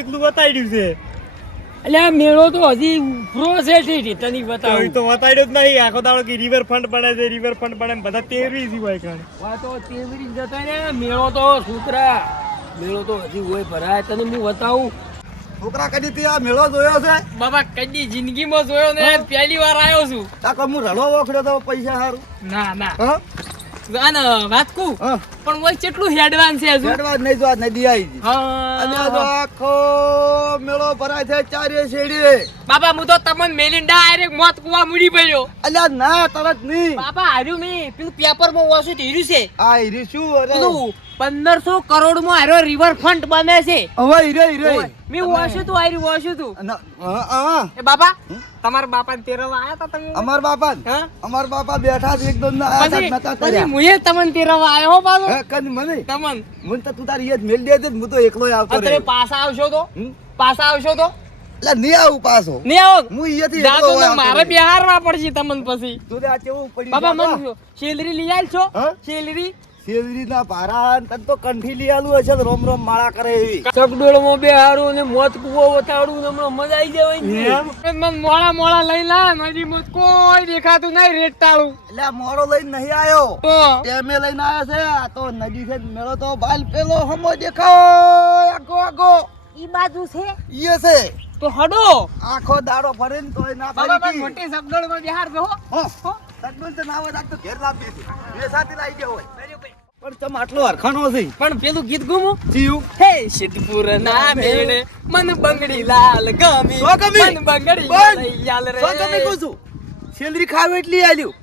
એકલું બતાડ્યું છે. એટલે આ મેળો તો હજી પ્રોસેસ તને બતાવું તો બતાડ્યો જ નહીં. આખો દાડો કે રિવરફ્રન્ટ બને છે, રિવરફ્રન્ટ બને બધા તેરવી હોય કારણે. વાતો તેવરી જતા ને મેળો તો છોકરા મેળો તો હજી હોય ભરાય. તને હું બતાવું છોકરા કદી તે આ મેળો જોયો છે? બાબા કદી જિંદગીમાં જોયો ને પહેલી વાર આવ્યો છું. તાકો હું રડવા વખડ્યો તો પૈસા સારું. ના ના હા આને વાત કહું હા પણ ઓય કેટલું હેડવાન્સ છે હજુ. એડવાન્સ નહીં જો આ નદી આવી ગઈ. અને આ જો હા આખો મેળો ભરાય છે ચારે શેરીએ. બાબા હું તો તમને મેલીને ડાયરેક્ટ મોત કુવા મૂડી પડ્યો. અલ્યા ના તરત નહીં. બાબા હાર્યું મેં પેલું પેપરમાં વાંચ્યું તો હીર્યું છે આ હીરી શું અરે પેલું 1500 કરોડમાં હારો રિવરફ્રન્ટ બને છે. હવે હીરે મેં વાંચ્યું તું હાર્યું વાંચ્યું તું. હા એ બાબા તમારા બાપાને તેરવા આયા તા તમે? અમાર બાપા હા અમાર બાપા બેઠા છે એકદમ ના આયા પછી નતા પછી કર્યા. મુએ તમને તેરવા આયો હો પાછો. હે કદ મને તમન મને તો તું તારી યાદ મેલ દે દે હું તો એકલો આવતો અત્યારે રહ્યો. પાછા આવશો તો હમ? પાછા આવશો તો એટલે નહીં આવું પાછો નહીં આવો હું અહીંયાથી જાતો એકલો તો આવતો મારે રહ્યો. બિહારમાં પડશે તમને પછી. તું આ કેવું પડ્યું બાબા બાબા? મને સેલરી લઈ આલ છો હા? સેલરી શેરડીના ભારા તને તો કંઠી લઈ આલું હશે તો રોમ રોમ માળા કરે એવી. ચકડોળમાં બેહારું ને મોત કુવો વતાડું ને હમણાં મજા આવી જાય એમ? મને મોળા મોળા લઈ લા નદી મત કોઈ દેખાતું નહીં રેટ ટાળું એટલે આ મોડો લઈને નહીં આયો તો એમે લઈને આયા છે. આ તો નદી છે મેળો તો બાલ પેલો હમો દેખાય આગો આગો ઈ બાજુ છે ઈએ છે તો હડો આખો દાડો ફરે ને તોય ના બાબા ફરી મોટી ચકડોળમાં બેહાર દો હો તકબલ તો ના હોય તો ઘેર લાવી દે એ સાથે લાવી ગયો હોય પણ તમ આટલો હરખાણો છે પણ પેલું ગીત ગુમું જીવ હે સિદ્ધપુર ના મેળે મન બંગડી લાલ ગમી સો ગમી? મન બંગડી બંધ. લઈ આલ રે શું તમે કહું છું શેલરી ખાવ એટલી આલ્યું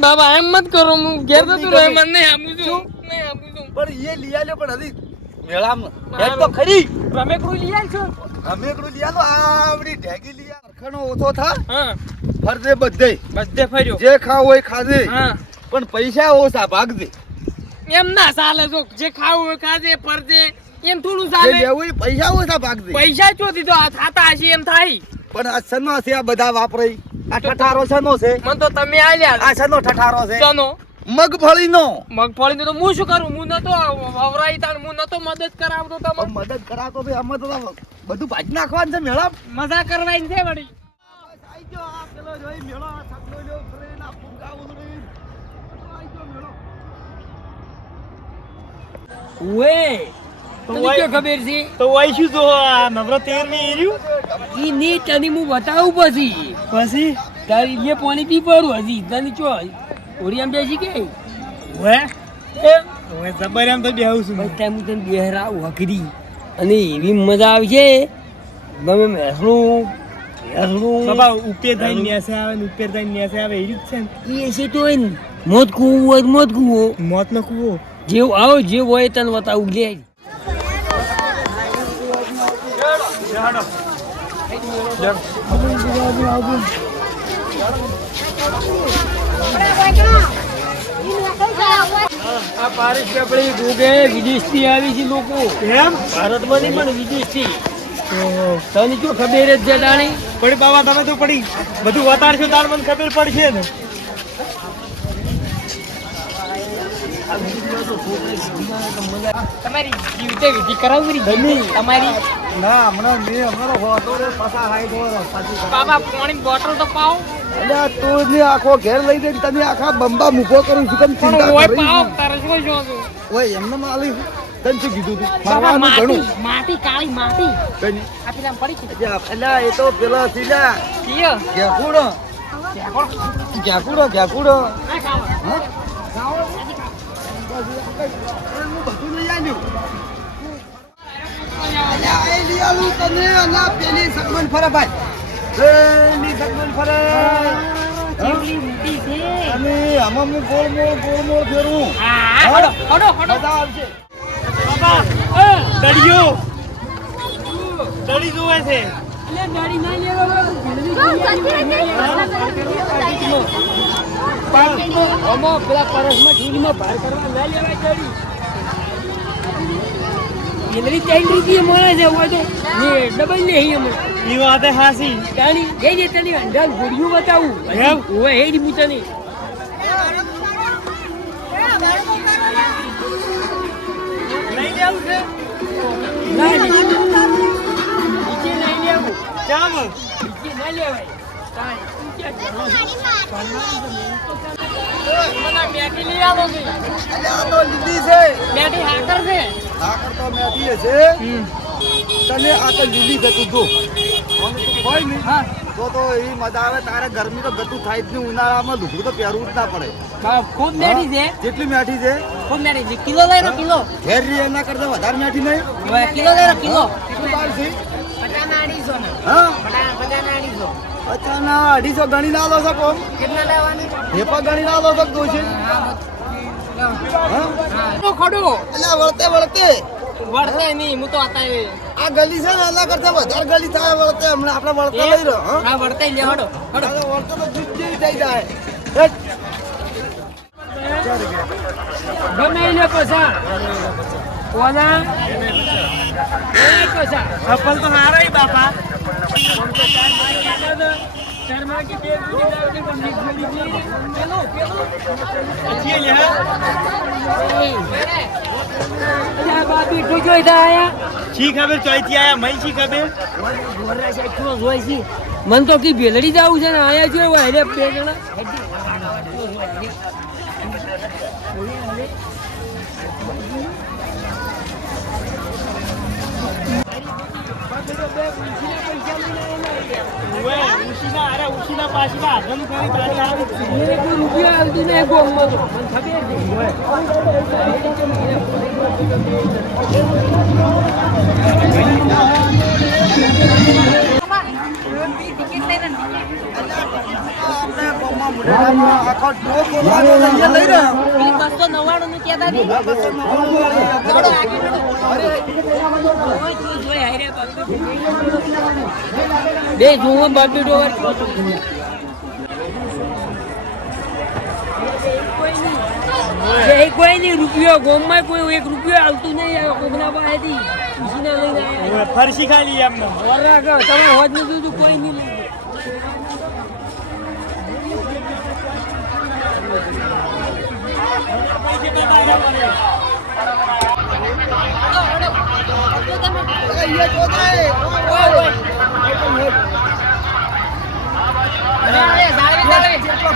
બાબા એમ મત કરો હું ઘેર ગમી, જતું રહે ગમી. મને નહીં આપું છું નહીં આપું છું પણ એ લઈ આલ્યો પણ હજી મેળામાં હેડ તો ખરી રમેકડું લઈ આલ છો અમે એકડું લઈ આલો આવડી ઢેગી લઈ આલ હરખાણો ઓછો થા હા ફરજે બધે બધે ફર્યો જે ખાવ હોય ખાજે હા પણ પૈસા ઓછા ભાગજે એમ ના ચાલે જો જે ખાવું હોય ખાજે ફરજે એમ થોડું જે ચાલે લેવું હોય પૈસા ઓછા ભાગજે પૈસા ચોથી તો આ થાતા હશે એમ થાય પણ આ સનો છે આ બધા વાપરાય આ ઠઠારો સનો છે મને તો તમે આલ્યા આ સનો ઠઠારો છે ચનો મગફળીનો મગફળી તો હું શું કરું હું નતો વવરાઈ તાણ હું નતો મદદ કરાવતો તમને મદદ કરાતો ભાઈ અમે તો બધું ભાજી નાખવાનું છે મેળા મજા કરવાની છે વળી આઈ ગયો આ પેલો જોઈ મેળો સકલો લ્યો ફ્રેન આ ફુગા ઉલરી આઈ ગયો મેળો ઓએ તો તને ઓય- ક્યાં ખબર છે તો વહી શું જો આ નવરો 13મી એર્યું ઈ ની તને હું બતાવું પછી પછી તારી એ પાણી પી પડું હજી તને ચો ઓરિયામ બેસી કે હવે હવે જબર એમ તો બેહું છું હું. બધા હું તને બેહરા વગરી અને એવી મજા આવી છે ગમે મેસણું બાબા ઉપેર થઈને નેસે આવે ને ઉપેર થઈને નેસે આવે એર્યું જ છે ને એ છે તો એને મોત કૂવો હોય તો મોત કૂવો મોતનો કૂવો જેવું આવો જે હોય તને બતાવું લે આ પારિસ પેપડી ગોગે વિદેશથી આવી છે લોકો એમ ભારતમાં નહીં પણ વિદેશથી તને શું ખબર જ છે તાણી પડી બાબા તમે તો પડી બધું વતાડશો તાર મને ખબર પડશે ને તમારી જીવતે વિધિ કરાવવી તમારી ના હમણાં મેં અમારો હોતો રે પાછા હાઈ દોરો સાચી બાબા પાણી બોટલ તો પાઓ અલ્યા તું ને આખો ઘેર લઈ જઈને તને આખા બંબા મૂકો કરું છું કેમ પણ ચિંતા ઓય કરી પાઓ તારે શું જો ઓય એમને માલી તને શું કીધું તું બાબા મારવાનું ઘણું માટી કાળી માટી કઈ આ પેલા પડી છે અલ્યા એ તો પેલા સીલા કીયો ઘેકુડો ઘેકુડો આ ખાવા હા હું બધું લઈ આવ્યું અલ્યા એ લઈ આલું તને અને આ પેલી સગમન ફરે ભાઈ પેલી સગમન ફરે જેવડી મોટી છે અને આમાં હું ગોળ મોળ ફેરું હા હડો હડો હડો મજા આવશે બાબા દડિયો દડી જોવે છે એટલે ગાડી ના લેવા ઓમો પેલા પરસમાં ઢીલીમાં ભાર કરવા ના લેવાય ગાડી એલરી તેલરી દી મળે છે હોય તો ને ડબલ લે હી અમે ઈ વાતે હાસી તાણી જઈ જે તને અંડાલ ગોળીઓ બતાવું એમ? ઓય હેડી મૂતાની લઈ લેવું છે ના જામ બીજી ના લેવાય તાય તું ક્યાં કરો મને મેઠી લઈ આવો કે અલ્યા આ તો લીધી છે મેઠી હાકર છે આકર તો મેથી છે તને આ તો લીધી છે તું જો હોય ને હા તો એવી મજા આવે તારે ગરમી તો ગતું થાય જ નહીં ઉનાળામાં લુગડું તો પહેરવું જ ના પડે ખૂબ મેઠી છે જેટલી મેઠી છે ખૂબ મેઠી છે કિલો લઈ લો કિલો ઘેર રી એના કરતા વધારે મેઠી નહીં કિલો લઈ લો કિલો કેટલું ભાવ છે 50 ને 250 ને હા 50 ને 250 અચાના 250 ગણી ના લો શકો કેટલા લેવાની હેપા ગણી ના લો શકતો છે હા તો ખડો અલ્યા વળતે વળતે નહીં હું તો આતા આ ગલી છે ને એના કરતા વધારે ગલી થાય વળતે હમણાં આપણે વળતે લઈ રહ્યો હા હા વળતે લે હડો હડો વળતે તો દૂધ જેવી થઈ જાય ગમે લે પૈસા કોના એ પૈસા અપલ તો હારા ઈ બાપા શર્મા की બે પૂરી લાવતી પણ નીકળી પેલો અચી લે આ બાબી તું જોઈ દા આયા છી ખબર ચોઈથી આયા મઈ છી ખબર ગોરા સાચો જોઈ છી મન તો કી ભેલડી જાવું છે ને આયા જો વાયરે બે જણા ઉશીના પાછીના આગળ કરી ગાડી આવી મેરે કોઈ રૂપિયા આવતી ને ગોમમાં તો મને ખબર આખો ડોક બોલવાનો લઈ રહ્યા 299 નું કહેતા ની બે જુઓ બાબી ડોવર કોઈ નહીં રૂપિયો ગોમમાં કોઈ 1 રૂપિયો આવતું નહીં કોકના પાસેથી ઉસીના લઈને આવ્યા ફરસી ખાલી એમ તમે હોજ ને દૂધ કોઈ નહીં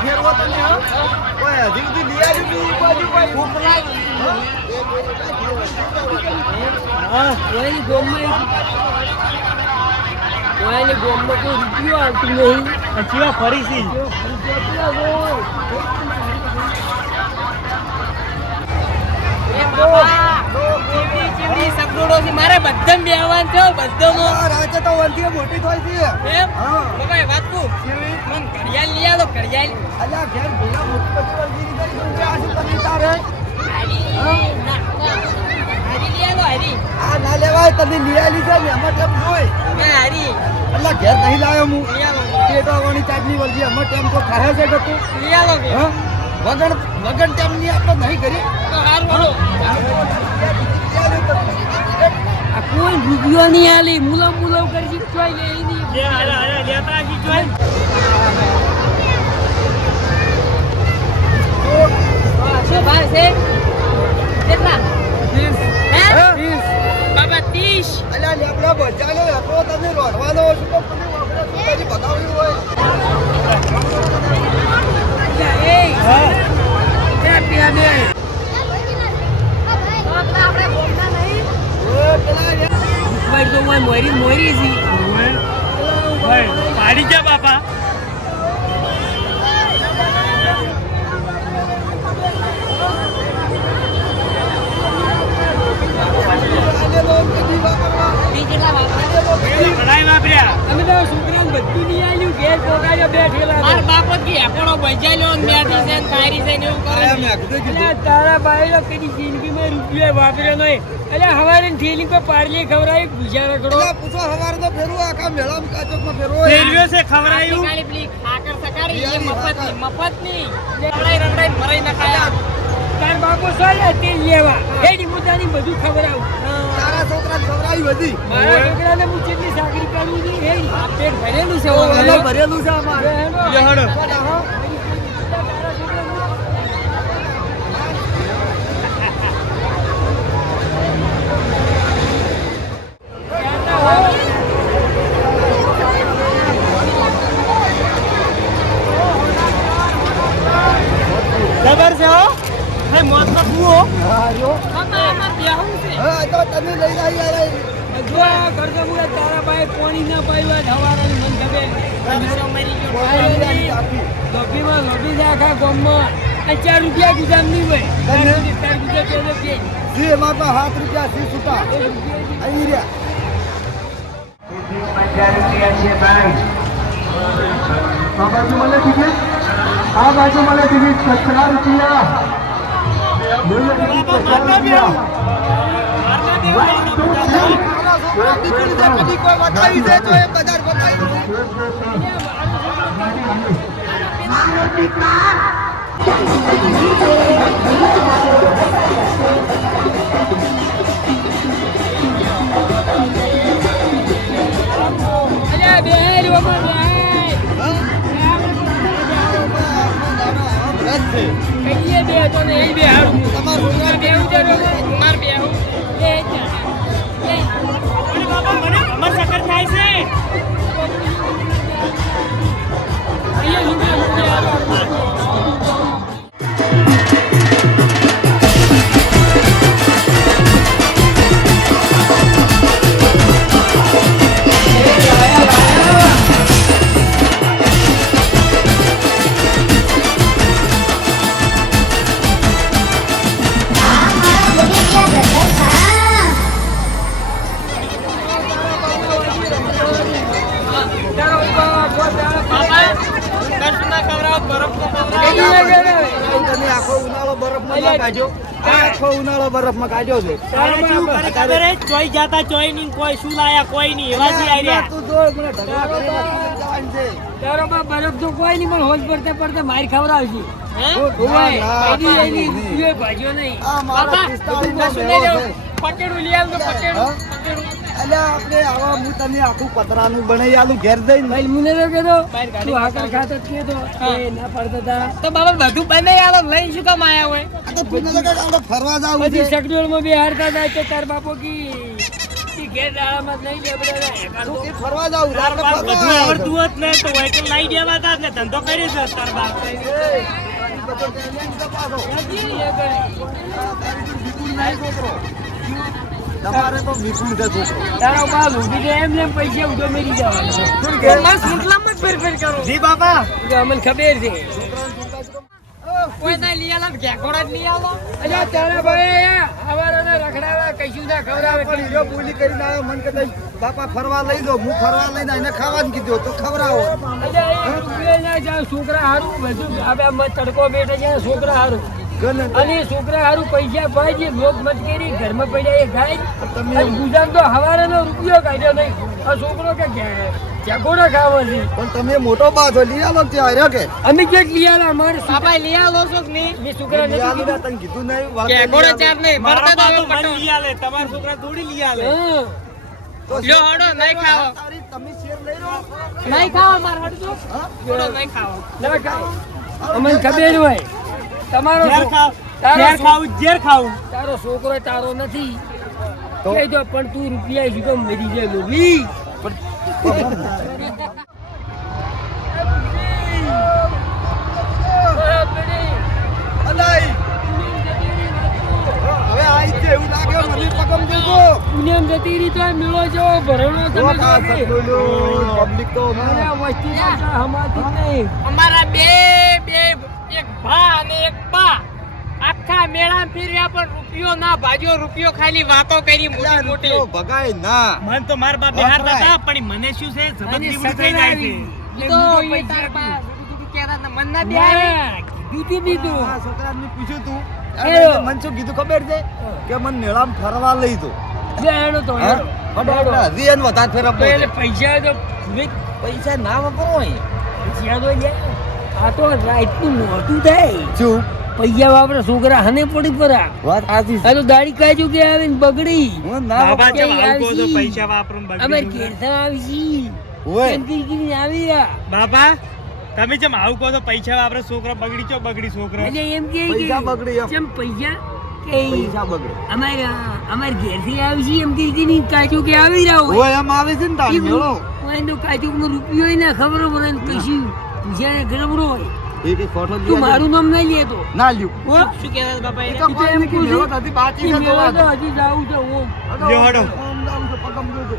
ફેરવો તો નહીં કોઈ હજી સુધી લઈ આવ્યું બાજુ કોઈ કોઈની ગોમમાં કોઈ રૂપિયો આવતું નહીં અચીવા ફરીસી મારે બધા બેહવાન છો બધામાં રાજે તો વંથી મોટી થઈ છે એમ બકાય વાત કહું મન ઘડિયાળ લઈ આવો ઘડિયાળ અલ્યા ઘેર ભેગા મોટી પછી વંથી કરી આ શું કરી તારે હરી લઈ આવો હરી આ ના લેવાય તને લઈ આલી છે ને એમાં ટેમ જોઈ હરી અલ્યા ઘેર નહીં લાવ્યો હું લઈ આવો પેટાવાળી ચાટની વળગી એમાં ટેમ તો ખાય છે કે તું લઈ આવો કે હા વગર ટેમ ની આપણે નહીં કરી તો હાર વળો આ કોઈ રૂપિયો નહીં આલી મુલમ કરી જોઈ લે એની જે હારા લેતા આજી જોઈ શું ભાવ છે કેટલા 30 બાબા 30 અલ્યા લેબડા બજાનો હતો તને રોડવાનો છું તો મને વગર પછી ભગાવ્યું હોય એ હા બે ભાઈ તો મોરી છી પાડી જા બાપા ઘણાય વાપર્યા અમે તો છોકરાને બધું નહીં આવ્યું ઘેર પોગાડ્યો બેઠેલા માર બાપ જ આપણો બજાલ્યો મેઠી છે કાયરી છે ને એવું કરે એટલે તારા બાઈલો કદી જિંદગીમાં રૂપિયા વાપર્યો નહીં એટલે હવારે ઠેલી પર પારલી ખવડાવી પૂછા રગડો પૂછો હવારે તો ફેરવો આખા મેળામાં કાચોકમાં ફેરવો ફેરવ્યો છે ખવરાયું કાળી પેલી ખાકર સકારી એ મફત ની રગડાઈ મરાઈ નખાયા તાર બાપો સોલે તે લેવા એની મુદ્દાની બધું ખવડાવું તારા છોકરાને ખવડાવી બધી મારા છોકરાને હું જેટલી સાકરી કરું છું એ પેટ ભરેલું છે ભરેલું છે અમારે યહડો મોત તો જુઓ હા જો બાપા આમાં બેહું છે હા તો તમે લઈ જાય યાર જો ઘરનો મુએ તારા ભાઈ પાણી ના પાયું આજ હવારાની મન ખબર પૈસો મરી ગયો લોભીમાં લોભી છે આખા ગામમાં આ 4 રૂપિયા ગુજામ નહીં હોય 4 રૂપિયા પેલો કે જી એમાં તો 7 રૂપિયા સી છૂટા અહીં રહ્યા આ બાજુ મળે ટિકિટ 50 રૂપિયા બતાવી છે જો એ બજાર બતાવી અલ્યા બેહેર ઓમાં બેહેર કહીએ બે તો ને એ બે હારું તમારું બેહું છે માર બેહું એ બાબા મને અમર સકર થાય છે અહીંયા આખો ઉનાળો બરફમાં કાઢ્યો છે ખબર હે ચોઈ જાતા ચોઈ નહીં કોઈ શું લાયા કોઈ નહીં એવા થી આયા તું જો મને ઢગલા કરીને જવાનું છે તારો બા બરફ તો કોઈ નહીં પણ હોજ પડતે પડતે માર ખવડાવજી હે ઓય એની એની એ ભાજ્યો નહીં આ મારા 45 નો છે પટેડું લઈ આવ તો પટેડું અલ્યા આપણે આવા હું તને આખું પતરાનું બનાવી આલું ઘેર જઈને ભાઈ મુને તો કેતો તું હાકર ખાતો કે તો એ ના પડતા તા તો બાબા બધું બનાવી આલો લઈ શું કામ આયા હોય આ તો તું નતો કે આપણે ફરવા જાવું પછી છે શકડોળમાં બે હારતા હતા કે તાર બાપો કી ઘેર દાડામાં નહીં લે બધા તું કે ફરવા જાવું છે, આપણે ફરવા બધું આવડતું હોત ને તો વાયકલ લાઈ દેવા તા ને ધંધો કરી છે તાર બાપ તમારે તો વિપુલ છે છોકરો તારો બાપ ઉભી દે એમ એમ પૈસા ઉડો મેરી જવાનો મસ્ત મતલબમાં જ ફેર કરો જી બાપા અમને ખબર છે કોઈ ના લઈ આલો ઘેકોડા જ લઈ આલો અલ્યા તારા ભાઈ હવારાના રખડાવા કશું ના ખવડાવે પણ હીરો બોલી કરીને આવ્યો મન કે બાપા ફરવા લઈ દો હું ફરવા લઈને એને ખાવાનું કીધું તો ખવડાવો અલ્યા એ રૂપિયા ના જાવ છોકરા હારું બધું હવે આમ તડકો બેઠે છે છોકરા હારું અને છોકરા હારું પૈસા પાઈ દે લોક મત કરી ઘરમાં પડ્યા એ ગાય તમે ગુજામ તો હવારાનો રૂપિયો કાઢ્યો નહીં આ છોકરો કે ચકોડા ખાવો છે પણ તમે મોટો બાધો લઈ આલો ત્યાં આવ્યો કે અમે કે લઈ આલા અમારે બાપા લઈ આલો છો કે નહીં મે છોકરા લઈ આલો ને તને કીધું નહીં ચકોડા ચાર નહીં મારા બાપુ મને લઈ આલે તમારા છોકરા થોડી લઈ આલે તો લ્યો હડો નહીં ખાઓ તારી તમે શેર લઈ લો નહીં ખાઓ માર હડો હડો નહીં ખાઓ ના ખાઓ અમને ખબર હોય તમારો ઝેર ખાવ તારો ઝેર ખાવું ઝેર ખાવું તારો છોકરો તારો નથી કહી દો પણ તું રૂપિયા શું કામ મરી જાય લોભી અલાઈ હવે આઈ છે એવું લાગે મને પગમ દેજો પુણ્યમ જતી રહી તો મેળો જેવો ભરણો તમે પબ્લિક તો અમારા બે એક ભા અને એક બા આખા મેળા ફેર્યા પણ રૂપિયો ના ભાજ્યો રૂપિયો ખાલી વાતો કરી મોટી મોટી ભગાય ના મન તો માર બાપ બિહાર હતા પણ મને શું છે જબરદસ્તી થઈ જાય છે આ છોકરાને પૂછ્યું તું મન શું કીધું ખબર છે કે મને મેળામાં ફરવા લઈ દો હજી એને વધારે ફેરવતો છે. પૈસા ના વપરાય આ તો રાતનું મોટું થાય શું પૈસા વાપરે છોકરા હને પડી પરા વાત સાચી છે. આ તો દાઢી કાજુ કે આવીને બગડી હું ના બાબા કે ચમ આવું કહો છો આવી. પૈસા વાપરું અમે બગડી કેરસા આવી ઓય. કેમ કીધી આવી રહ્યા બાબા તમે જેમ આવું કહો છો પૈસા વાપરે છોકરા બગડી ચો બગડી છોકરા એટલે એમ કે પૈસા બગડી એમ. ચમ પૈસા કે પૈસા બગડે અમાર ઘેરથી આવી છે એમ કે ની કાજુ કે આવી રહ્યા હોય ઓય એમ આવે છે ને તાર મેળો એનો કાજુ નો રૂપિયો ના ખબર પડે ને કશું પૂછ્યા ખબર હોય એક ફોટો તું મારું નામ નહીં લેતો ના લ્યો હો? શું કહેતા બાપા એ એને? તો કોઈ નહીં કે મેળો નથી બાકી છે તો મેળો તો હજી જાવું છે હું લ્યો, હાડો. ઓમ જાઉં છે પગમ જોજો